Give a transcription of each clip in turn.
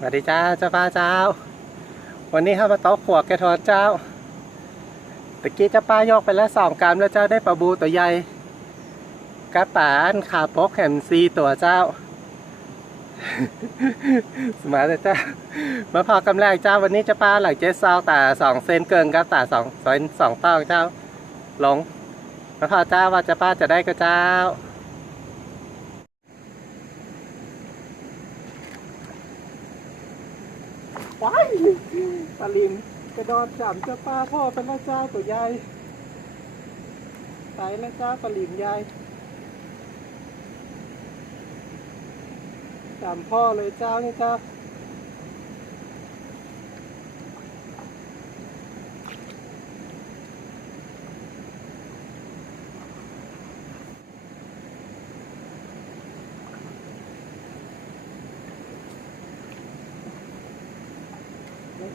สวัสดีจ้าเจ้าป้าเจ้า วันนี้ข้ามาโต๊ะขวกแกทอนเจ้าตะกี้เจ้าป้ายกไปแล้วสองกรัมแล้วเจ้าได้ปลาบูตัวใหญ่กระปานขาปกแหมซีตัวเจ้า สมาเลยเจ้ามาพอกำแรกเจ้าวันนี้เจ้าป้าหลังเจ๊ซาวตาสองเซนเกินกับตาสองสองสองต้องเจ้าลงมาพอเจ้าว่าเจ้าป้าจะได้ก็เจ้า ว้ายปลาลิมกระโดดจับเจ้าป้าพ่อเป็นละเจ้าตัวยายตายแล้วเจ้าปลาลิมใหญ่จำพ่อเลยเจ้านี่เจ้า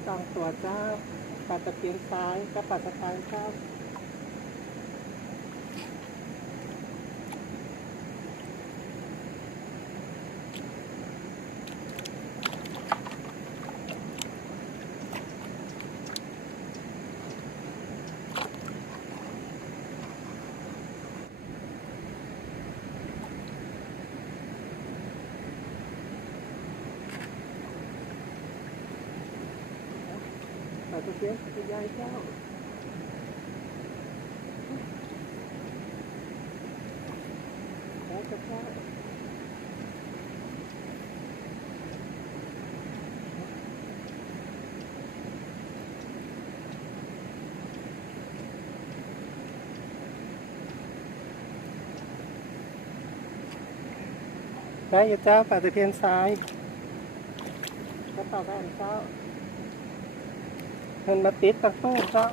ไม่ต้องตัวเจ้าปัดตะเพียนซ้ายกับปัดตะไคร้เจ้าวาตะเพียนตัวใหญ่เจ้าแล้วก็เจ้าได้ยเจ้าปลาตะเพียนซ้ายกระเป๋าแว่นเจ้า มันมาติดตั้งตู้เจ้า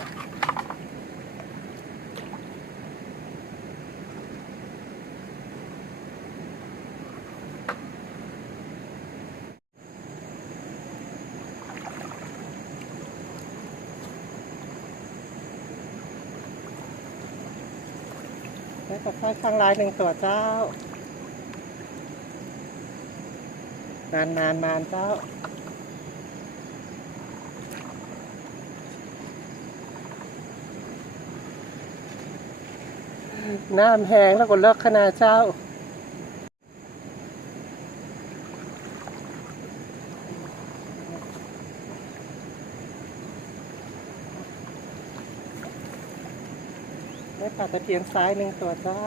แล้วก็ค่อยข้างลายหนึ่งตัวเจ้า นานนานนานเจ้า น้ำแห้งแล้วก็เลิกขนาดเจ้า ได้ปลาตะเพียนซ้ายหนึ่งตัวเจ้า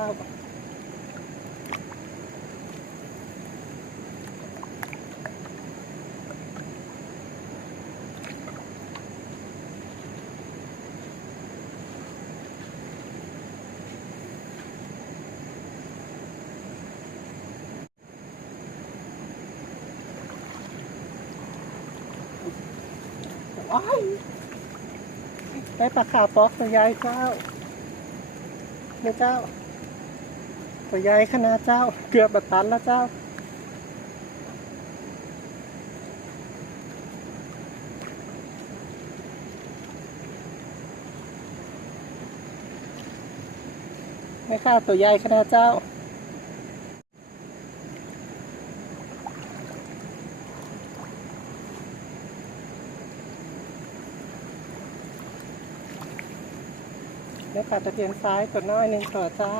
ได้ปลาขาปอกตัวใหญ่เจ้าเนี่ยเจ้า ตัวใหญ่ขนาดเจ้า เกือบบัดตันแล้วเจ้าไม่ค่าตัวใหญ่ขนาดเจ้า ได้ปลาตะเพียนซ้ายตัวน้อยหนึ่งตัวเจ้า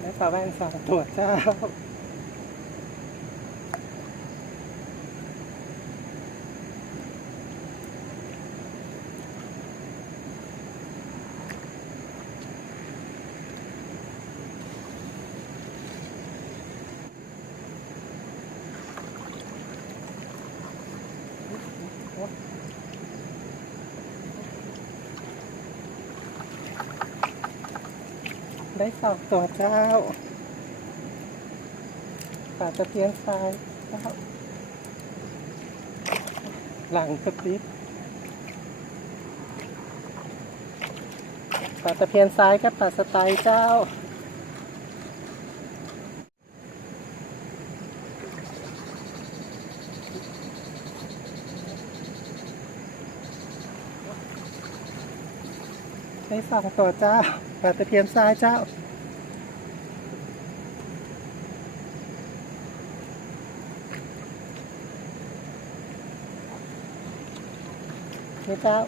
ได้ปลาแว่นสองตัวเจ้า ได้สองตัวเจ้าปลาตะเพียนทรายเจ้า หลังสติดปลาตะเพียนซ้ายกับปลาสไตล์เจ้าได้สองตัวเจ้า ปลาตะเพียนซ้ายเจ้า นี่เจ้า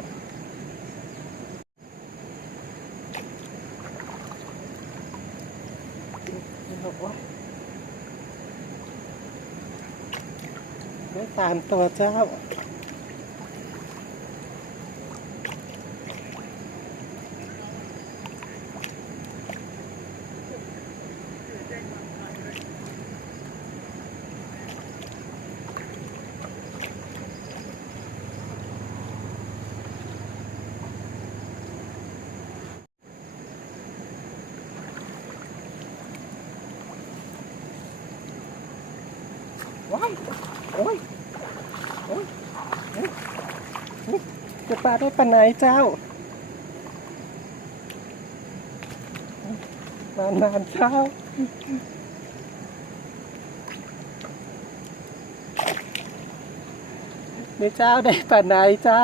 ได้สามตัวเจ้า ว้ายโอ้ยโอ้ยเฮ้ยเฮ้ยจะ ปลาได้ปลาไหนเจ้านานนานๆเจ้านี่เจ้าได้ปลาไหนเจ้า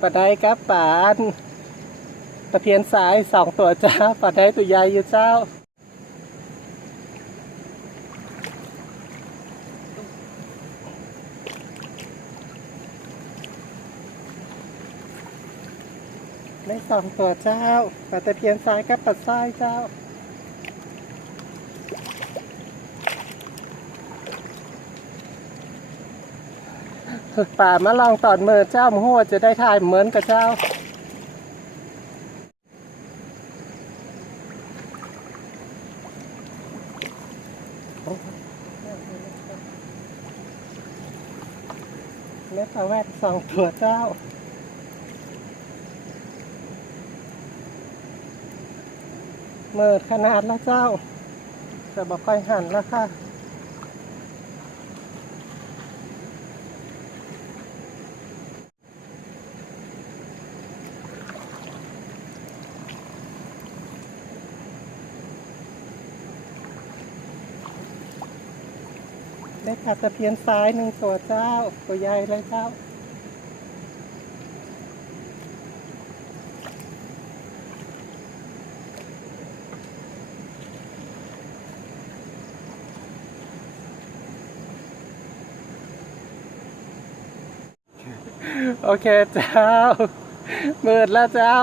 ปลาไหนครับปานตะเพียนสายสองตัวเจ้าปลาไหนตัวใหญ่อยู่เจ้า ได้สองตัวเจ้าปลาตะเพียนซ้ายกับปลาซ้ายเจ้า ป่ามาลองตอนเมินเจ้าหัวจะได้ถ่ายเหมือนกับเจ้าแม่ปลาแวดสองตัวเจ้า เมิดขนาดแล้วเจ้า แต่บอกค่อยหันแล้วค่ะได้ปลาตะเพียนซ้ายหนึ่งตัวเจ้า ตัวใหญ่เลยเจ้า โอเคเจ้ามืดแล้วเจ้า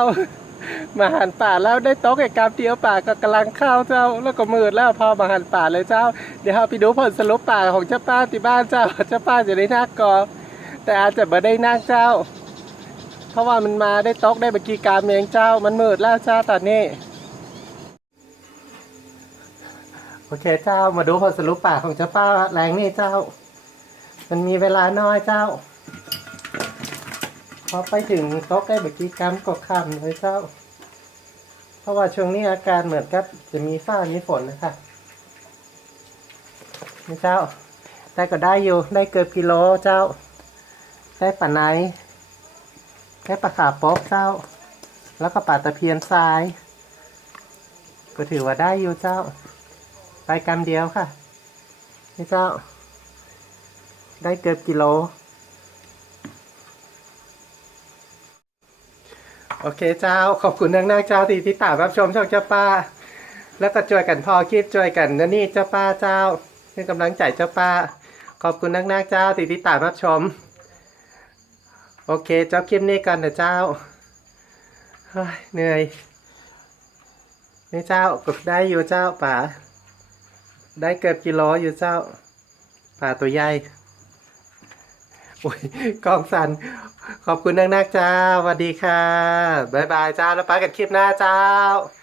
มาหันป่าแล้วได้ต๊ะไอ้กามเดียวป่าก็กำลังเข้าเจ้า แล้วก็มืดแล้วพอมาหันป่าเลยเจ้า เดี๋ยวเราไปดูผลสรุปป่าของเจ้าป้าที่บ้านเจ้าเจ้าป้าจะได้นักกอแต่อาจจะไม่ได้นักเจ้า เพราะว่ามันมาได้ต๊ะได้เมื่อกี้กามเองเจ้า มันมืดแล้วเจ้าตอนนี้โอเคเจ้ามาดูผลสรุปป่าของเจ้าป้าแรงนี่เจ้า มันมีเวลาน้อยเจ้า อไปถึงโต๊ะใกล้เมื่อกี้กรรมก็ค่ำเลยเจ้า เพราะว่าช่วงนี้อาการเหมือนกับ จะมีฟ้ามีฝนนะคะนี่เจ้า ได้ก็ได้อยู่ ได้เกือบกิโลเจ้า ได้ปลาไหนได้ปลาขาป๊อกเจ้า แล้วก็ปลาตะเพียนทราย ก็ถือว่าได้อยู่เจ้า ไปกำเดียวค่ะนี่เจ้า ได้เกือบกิโล โอเคเจ้า ขอบคุณนักนักเจ้าที่ติดตามรับชมช่องเจ้าป้า แล้วก็ช่วยกันพอคลิปช่วยกันนะนี่เจ้าป้าเจ้าเป็นกำลังใจเจ้าป้า ขอบคุณนักนักเจ้าที่ติดตามรับชม โอเคเจ้าคลิปนี้กันนะเจ้าเหนื่อยนี่เจ้ากดได้อยู่เจ้าป่าได้เกือบกิโลอยู่เจ้าป่าตัวใหญ่ อ้ยกองสัน ขอบคุณนักๆจ้าสวัสดีค่ะ บ๊ายบายจ้า แล้วไปกันคลิปหน้าเจ้า